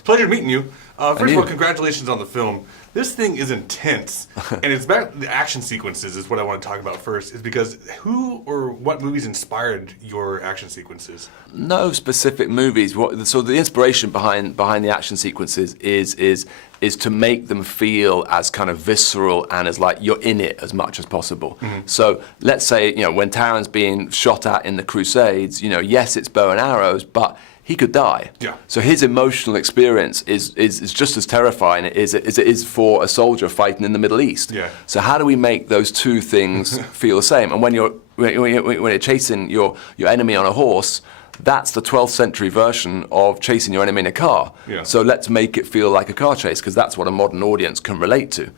It's a pleasure meeting you. First you. of all, congratulations on the film. This thing is intense, and it's about the action sequences is what I want to talk about first, is because who or what movies inspired your action sequences? No specific movies. So the inspiration behind the action sequences is to make them feel as kind of visceral and as like you're in it as much as possible. Mm-hmm. So let's say, when Taron's being shot at in the Crusades, yes, it's bow and arrows, but he could die. Yeah. So his emotional experience is just as terrifying as it is for a soldier fighting in the Middle East. Yeah. So how do we make those two things feel the same? And when you're chasing your enemy on a horse, that's the 12th century version of chasing your enemy in a car. Yeah. So let's make it feel like a car chase, because that's what a modern audience can relate to.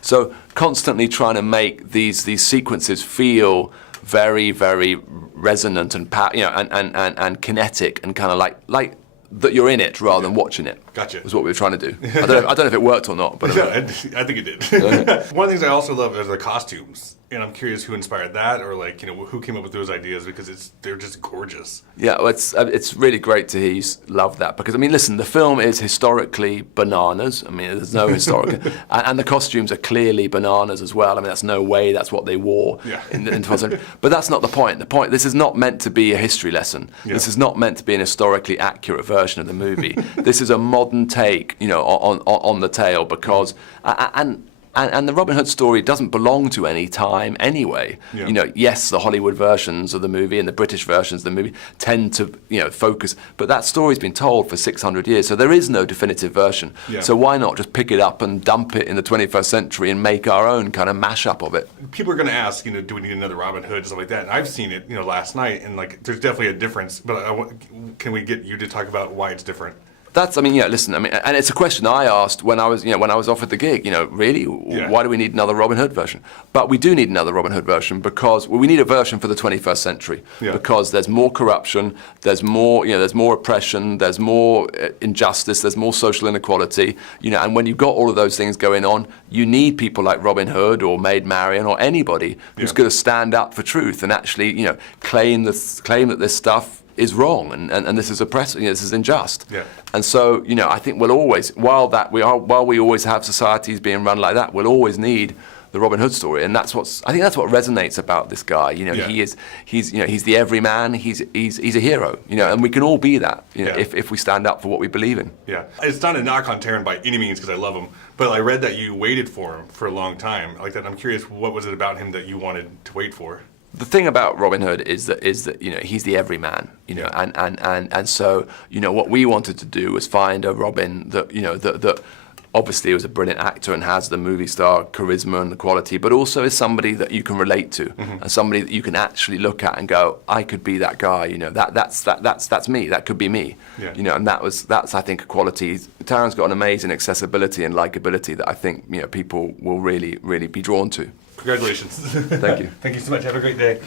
So constantly trying to make these sequences feel very, very resonant and and kinetic and kind of like that you're in it rather than watching it. Gotcha. Was what we were trying to do. I don't know if it worked or not, but I think it did. One of the things I also love are the costumes, and I'm curious who inspired that, or who came up with those ideas, because they're just gorgeous. Yeah, well, it's really great to hear you love that, because listen, the film is historically bananas. There's no historical, and the costumes are clearly bananas as well. That's no way that's what they wore in the 12th century. But that's not the point. This is not meant to be a history lesson. Yeah. This is not meant to be an historically accurate version of the movie. This is a modern take, on the tale, because and the Robin Hood story doesn't belong to any time anyway. Yeah. Yes, the Hollywood versions of the movie and the British versions of the movie tend to focus, but that story's been told for 600 years, so there is no definitive version. Yeah. So why not just pick it up and dump it in the 21st century and make our own kind of mashup of it? People are going to ask, do we need another Robin Hood, stuff like that? And I've seen it, last night, and there's definitely a difference. But can we get you to talk about why it's different? Listen, and it's a question I asked when I was offered the gig, really, why do we need another Robin Hood version? But we do need another Robin Hood version because we need a version for the 21st century, because there's more corruption, there's more oppression, there's more injustice, there's more social inequality, and when you've got all of those things going on, you need people like Robin Hood or Maid Marian or anybody who's going to stand up for truth and actually, claim that this stuff is wrong and this is oppressive, this is unjust. Yeah. And so, I think we'll always, while we always have societies being run like that, we'll always need the Robin Hood story, and I think that's what resonates about this guy. He's the everyman. He's a hero. And we can all be that. If we stand up for what we believe in. Yeah, it's not a knock on Taron by any means, because I love him. But I read that you waited for him for a long time. Like that, I'm curious, what was it about him that you wanted to wait for? The thing about Robin Hood is that he's the everyman, and so what we wanted to do was find a Robin that obviously was a brilliant actor and has the movie star charisma and the quality, but also is somebody that you can relate to, and somebody that you can actually look at and go, I could be that guy, that's me, that could be me, and that's I think a quality. Taron's got an amazing accessibility and likability that I think people will really, really be drawn to. Congratulations. Thank you. Thank you so much. Have a great day.